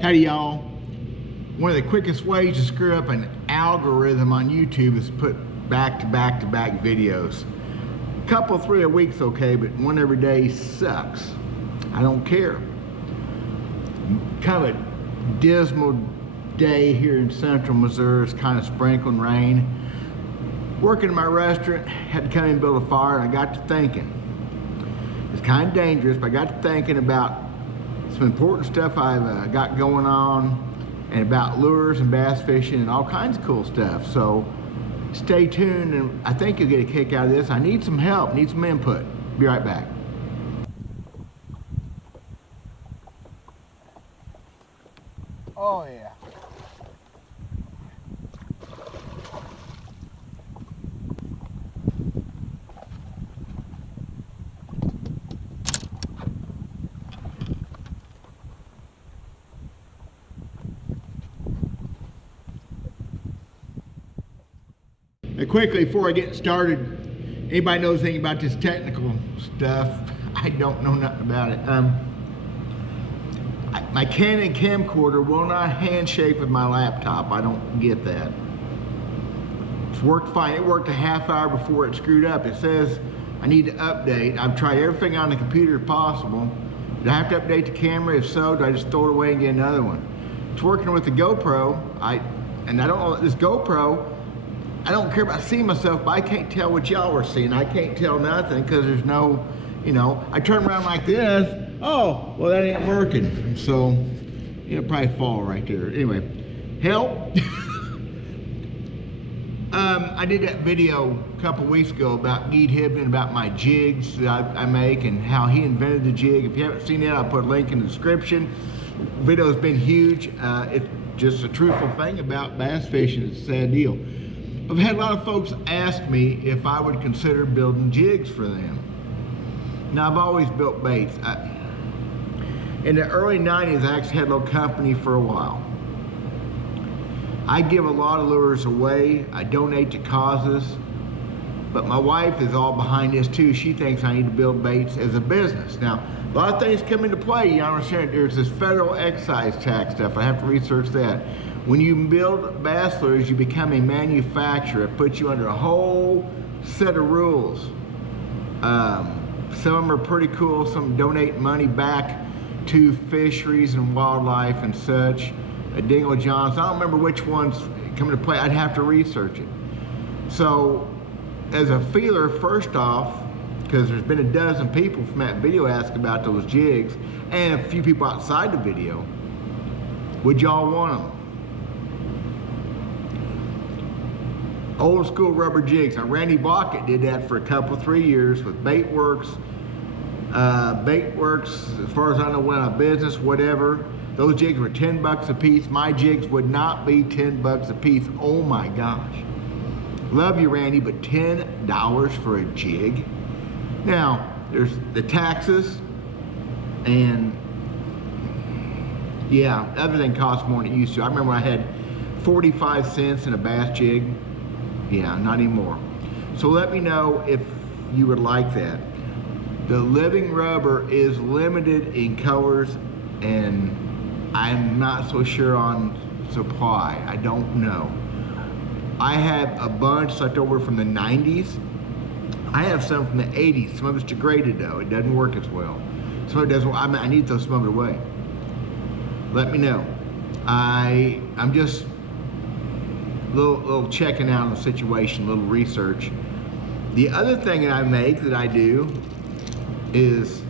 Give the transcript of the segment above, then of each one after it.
Howdy y'all. One of the quickest ways to screw up an algorithm on YouTube is put back to back videos. A couple, 3 a week's okay, but one every day sucks. I don't care. Kind of a dismal day here in central Missouri. It's kind of sprinkling rain. Working in my restaurant, had to come in and build a fire, and I got to thinking. It's kind of dangerous, but I got to thinking about some important stuff I've got going on, and about lures and bass fishing and all kinds of cool stuff. So stay tuned, and I think you'll get a kick out of this. I need some help, need some input. Be right back. Oh yeah. Now quickly, before I get started, anybody knows anything about this technical stuff? I don't know nothing about it. My Canon camcorder will not handshake with my laptop. I don't get that. It's worked fine. It worked a half hour before it screwed up. It says I need to update. I've tried everything on the computer possible. Do I have to update the camera? If so, do I just throw it away and get another one? It's working with the GoPro. And I don't know, this GoPro, I don't care about seeing myself, but I can't tell what y'all are seeing. I can't tell nothing because there's no, I turn around like this. Oh, well that ain't working. So, it'll probably fall right there. Anyway, help. I did that video a couple weeks ago about Guy Hibden, about my jigs that I make and how he invented the jig. If you haven't seen that, I'll put a link in the description. The video's been huge. It's just a truthful thing about bass fishing. It's a sad deal. I've had a lot of folks ask me if I would consider building jigs for them. Now, I've always built baits. In the early 90s, I actually had a little company for a while. I give a lot of lures away. I donate to causes. But my wife is all behind this too. She thinks I need to build baits as a business. Now, a lot of things come into play. You understand, there's this federal excise tax stuff. I have to research that. When you build bass lures, you become a manufacturer. It puts you under a whole set of rules. Some of them are pretty cool. Some donate money back to fisheries and wildlife and such. Dingle Johnson, I don't remember which ones come into play. I'd have to research it. So, as a feeler, first off, because there's been a dozen people from that video asking about those jigs, and a few people outside the video, would y'all want them? Old school rubber jigs. Now Randy Blockett did that for a couple, 3 years with Baitworks. Baitworks, as far as I know, went out of business, whatever. Those jigs were 10 bucks a piece. My jigs would not be 10 bucks a piece. Oh my gosh. Love you, Randy, but $10 for a jig? Now, there's the taxes, and yeah, everything costs more than it used to. I remember when I had 45 cents in a bass jig. Yeah, not anymore. So let me know if you would like that. The living rubber is limited in colors, and I'm not so sure on supply. I don't know. I have a bunch left over from the 90s. I have some from the 80s. Some of it's degraded though. It doesn't work as well. Some of it doesn't. I need to throw some of it away. Let me know. I'm just little checking out on the situation, little research. The other thing that I make, that I do, is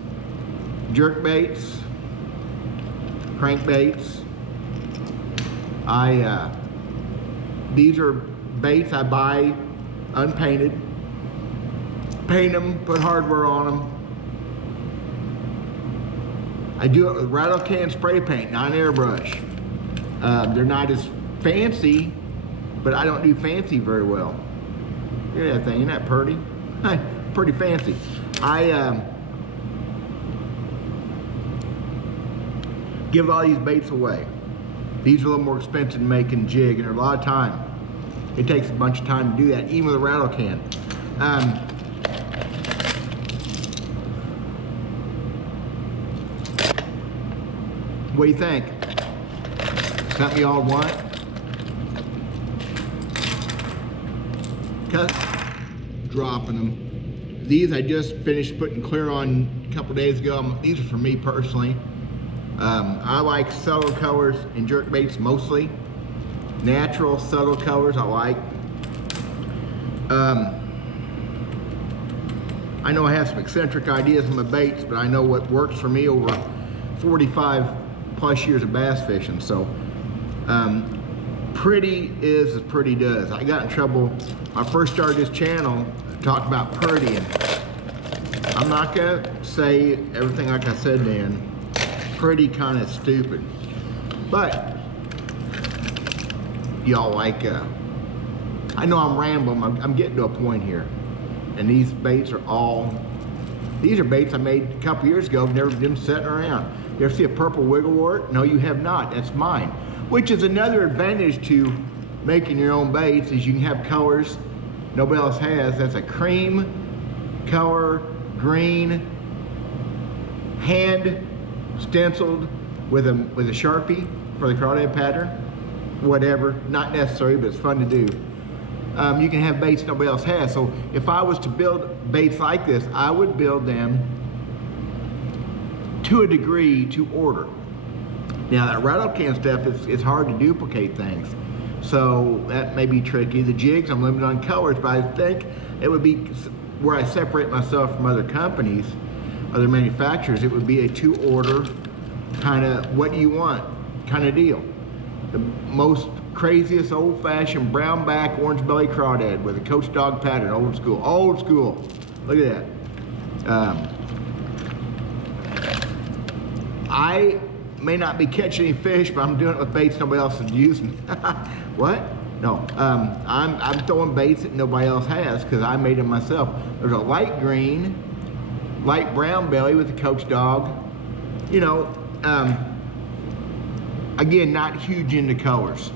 jerk baits, crankbaits. These are baits I buy unpainted, paint them, put hardware on them. I do it with rattle can spray paint, not airbrush. They're not as fancy, but I don't do fancy very well. Look at that thing, isn't that pretty? Pretty fancy. I give all these baits away. These are a little more expensive than making jig, and they're a lot of time. It takes a bunch of time to do that, even with a rattle can. What do you think? Something y'all want? Cut. Dropping them. These I just finished putting clear on a couple days ago. These are for me personally. I like subtle colors in jerkbaits mostly. Natural subtle colors I like. I know I have some eccentric ideas on my baits, but I know what works for me over 45 plus years of bass fishing. So pretty is as pretty does. I got in trouble when I first started this channel talking about pretty, and I'm not gonna say everything like I said then. Pretty kind of stupid, but y'all like, I know I'm rambling, I'm getting to a point here. And these baits are these are baits I made a couple years ago, never been sitting around. You ever see a purple wigglewort? No, you have not, that's mine. Which is another advantage to making your own baits, is you can have colors nobody else has. That's a cream color, green, hand stenciled with a Sharpie for the crawdad pattern. Whatever, not necessary, but it's fun to do. You can have baits nobody else has. So if I was to build baits like this, I would build them to a degree to order. Now that rattle can stuff, it's hard to duplicate things. So that may be tricky. The jigs, I'm limited on colors, but I think it would be where I separate myself from other companies, other manufacturers. It would be a to order kind of what do you want kind of deal. The most craziest old-fashioned brown back orange belly crawdad with a coach dog pattern, old school, old school. Look at that. I may not be catching any fish, but I'm doing it with baits nobody else is using. What? No, I'm throwing baits that nobody else has because I made them myself. There's a light green, light brown belly with a coach dog. You know, again, not huge into colors.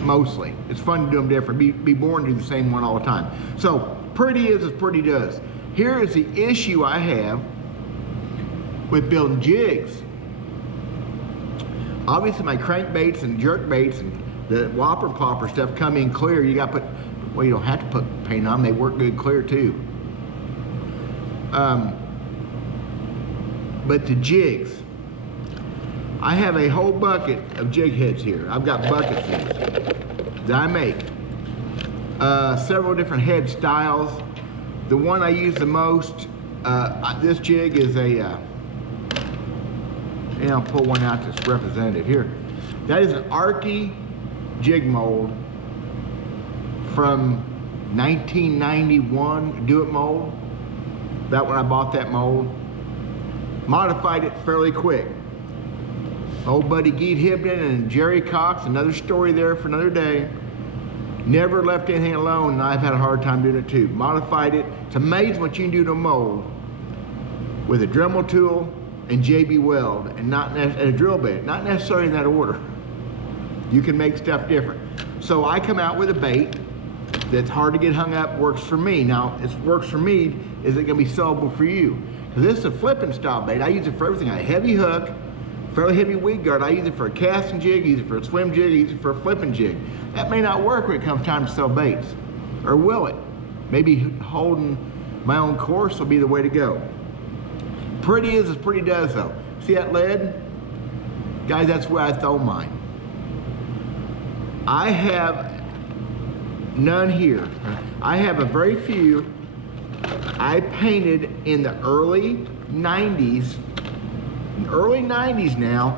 Mostly. It's fun to do them different. Be boring to do the same one all the time. So, pretty is as pretty does. Here is the issue I have with building jigs. Obviously my crankbaits and jerkbaits and the whopper plopper stuff come in clear. You got to put, well, you don't have to put paint on, they work good clear too. But the jigs, I have a whole bucket of jig heads here. I've got buckets of these that I make. Several different head styles. The one I use the most, this jig is a, and I'll pull one out that's representative here. That is an Arky jig mold from 1991, do it mold. That when I bought that mold. Modified it fairly quick. Old buddy Geet Hibden and Jerry Cox, another story there for another day. Never left anything alone, and I've had a hard time doing it too. Modified it. It's amazing what you can do to a mold with a Dremel tool and JB Weld and a drill bit. Not necessarily in that order. You can make stuff different. So I come out with a bait that's hard to get hung up, works for me. Now, it works for me, is it gonna be sellable for you? Because this is a flipping style bait. I use it for everything. A heavy hook, fairly heavy weed guard. I use it for a casting jig, use it for a swim jig, use it for a flipping jig. That may not work when it comes time to sell baits. Or will it? Maybe holding my own course will be the way to go. Pretty is as pretty does though. See that lead? Guys, that's where I throw mine. I have none here. I have a very few I painted in the early 90s. Early 90s now,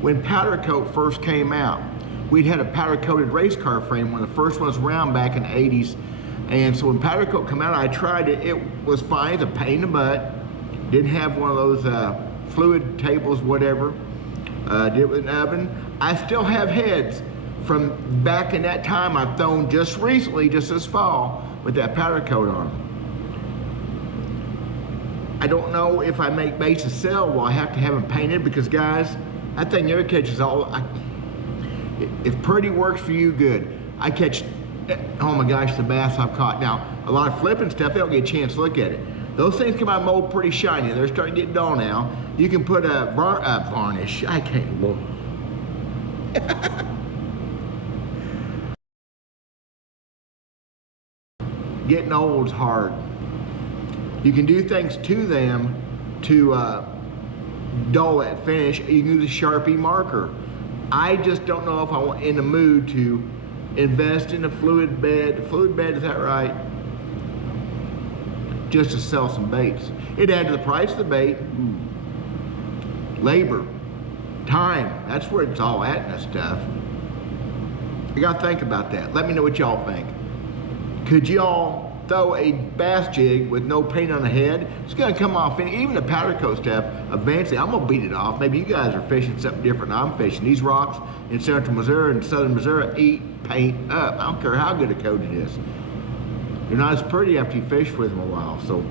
when powder coat first came out. We'd had a powder coated race car frame when the first one was around back in the 80s. And so when powder coat came out, I tried it. It was fine, it's a pain in the butt. Didn't have one of those fluid tables, whatever. Did it with an oven. I still have heads from back in that time I've thrown just recently, just this fall, with that powder coat on them. I don't know if I make baits to sell, well, I have to have them painted because guys, that thing never catches all. If pretty works for you, good. I catch, oh my gosh, the bass I've caught. Now, a lot of flipping stuff, they don't get a chance to look at it. Those things come out mold pretty shiny. They're starting to get dull now. You can put a varnish, I can't look. Getting old is hard. You can do things to them to dull that finish. You can use a Sharpie marker. I just don't know if I'm in the mood to invest in a fluid bed. Fluid bed, is that right? Just to sell some baits. It added to the price of the bait. Labor, time, that's where it's all at in this stuff. You gotta think about that. Let me know what y'all think. Could y'all throw a bass jig with no paint on the head? It's gonna come off, and even the powder coat stuff, eventually I'm gonna beat it off. Maybe you guys are fishing something different than I'm fishing. These rocks in central Missouri and southern Missouri eat paint up. I don't care how good a coat it is. They're not as pretty after you fish with them a while. So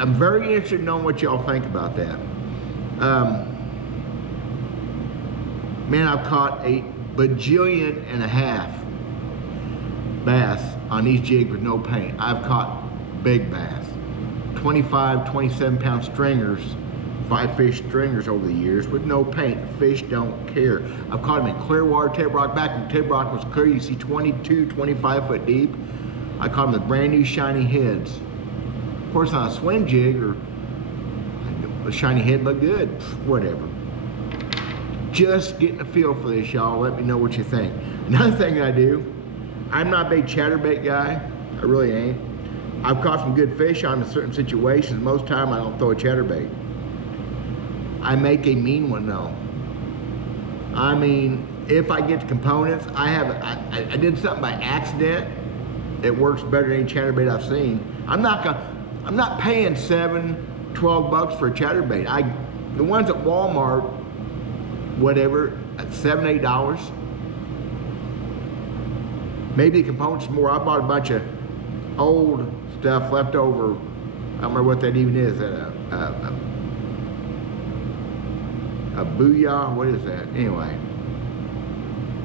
I'm very interested in knowing what y'all think about that. Man, I've caught a bajillion and a half bass on these jigs with no paint. I've caught big bass, 25, 27 pound stringers, 5-fish stringers over the years with no paint. Fish don't care. I've caught them in clear water, table rock. Back when table rock was clear, you see 22, 25 foot deep. I caught them with brand new shiny heads. Of course, on a swim jig or a shiny head look good, whatever. Just getting a feel for this, y'all. Let me know what you think. Another thing I do, I'm not a big chatterbait guy. I really ain't. I've caught some good fish on in certain situations. Most time I don't throw a chatterbait. I make a mean one though. I mean, if I get the components, I did something by accident. It works better than any chatterbait I've seen. I'm not paying $7, $12 for a chatterbait. The ones at Walmart, whatever, at $7, $8. Maybe the components more. I bought a bunch of old stuff left over. I don't remember what that even is. A booyah, what is that? Anyway,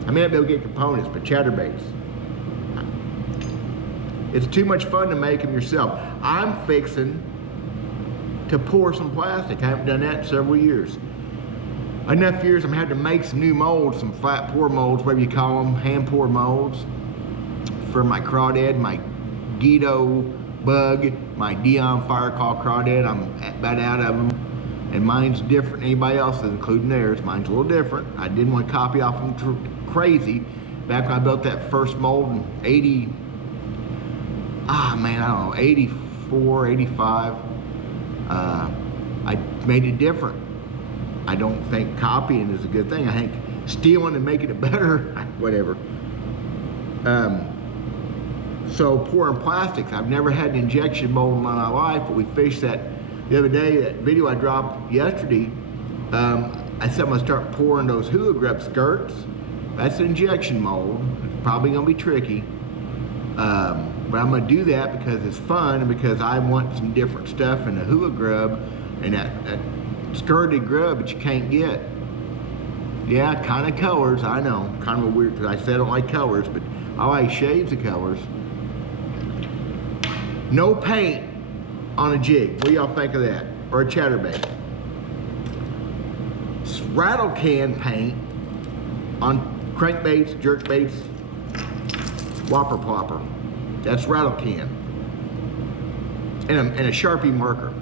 I may not be able to get components, but chatterbaits. It's too much fun to make them yourself. I'm fixing to pour some plastic. I haven't done that in several years. Enough years I'm having to make some new molds, some flat pour molds, whatever you call them, hand pour molds for my crawdad, my Guido bug, my Dion Firecall crawdad. I'm about out of them. And mine's different than anybody else's, including theirs. Mine's a little different. I didn't want to copy off them crazy. Back when I built that first mold in 80, I don't know, 84, 85, I made it different. I don't think copying is a good thing. I think stealing and making it better, whatever. So pouring plastics, I've never had an injection mold in my life, but we fished that the other day, that video I dropped yesterday. I said I'm gonna start pouring those hula grub skirts. That's an injection mold. It's probably gonna be tricky. But I'm gonna do that because it's fun and because I want some different stuff in the hula grub and that skirted grub that you can't get. Yeah, kind of colors, I know. Kind of weird because I said I don't like colors, but I like shades of colors. No paint on a jig. What do y'all think of that? Or a chatterbait? Rattle can paint on crankbaits, jerkbaits, whopper plopper. That's rattle can. And a Sharpie marker.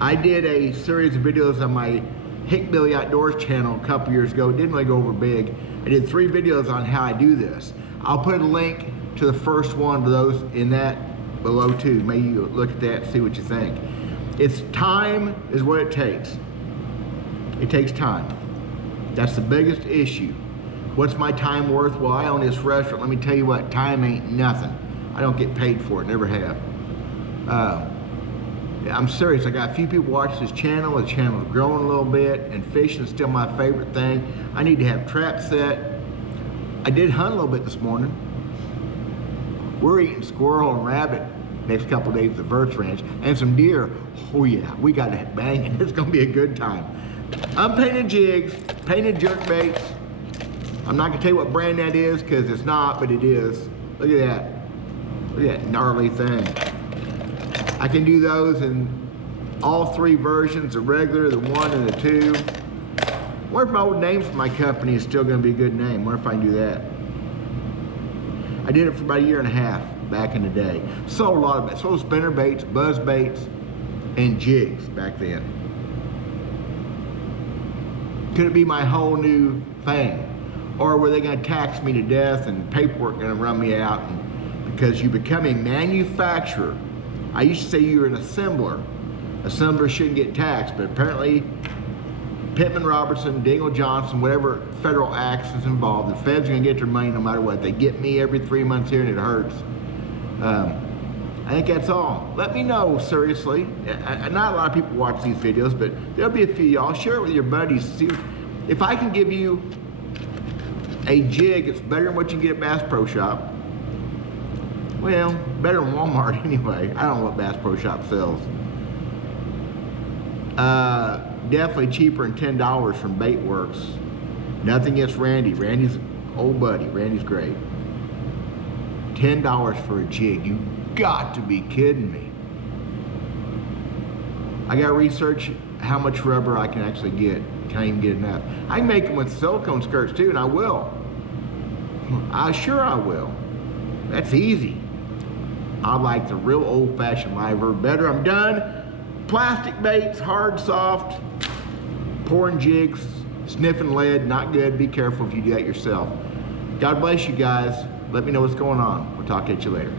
I did a series of videos on my Hickbilly Outdoors channel a couple years ago. It didn't really go over big. I did 3 videos on how I do this. I'll put a link to the first one of those in that below too. Maybe you look at that and see what you think. It's time is what it takes. It takes time. That's the biggest issue. What's my time worth? Well, I own this restaurant. Let me tell you what, time ain't nothing. I don't get paid for it, never have. I'm serious. I got a few people watch this channel. The channel's growing a little bit, and fishing is still my favorite thing. I need to have traps set. I did hunt a little bit this morning. We're eating squirrel and rabbit next couple of days at the Verts Ranch, and some deer. Oh yeah, we got that banging. It's gonna be a good time. Unpainted jigs, painted jerkbaits. I'm not gonna tell you what brand that is because it's not, but it is. Look at that. Look at that gnarly thing. I can do those in all 3 versions, the regular, the 1, and the 2. Wonder if my old name for my company is still going to be a good name. Wonder if I can do that. I did it for about 1.5 years back in the day. Sold a lot of it. Sold spinner baits, buzz baits, and jigs back then. Could it be my whole new thing? Or were they going to tax me to death and paperwork going to run me out? And because you become a manufacturer. I used to say you were an assembler. Assemblers shouldn't get taxed, but apparently Pittman Robertson, Dingle Johnson, whatever federal acts is involved, the feds are going to get their money no matter what. They get me every 3 months here and it hurts. I think that's all. Let me know, seriously. Not a lot of people watch these videos, but there'll be a few y'all. Share it with your buddies. See if I can give you a jig, it's better than what you can get at Bass Pro Shop. Well, better than Walmart anyway. I don't know what Bass Pro Shop sells. Definitely cheaper than $10 from Bait Works. Nothing against Randy. Randy's an old buddy. Randy's great. $10 for a jig. You got to be kidding me. I gotta research how much rubber I can actually get. Can't even get enough. I can make them with silicone skirts too, and I will. Sure I will. That's easy. I like the real old-fashioned live rubber better. I'm done. Plastic baits, hard, soft, pouring jigs, sniffing lead, not good. Be careful if you do that yourself. God bless you guys. Let me know what's going on. We'll talk to you later.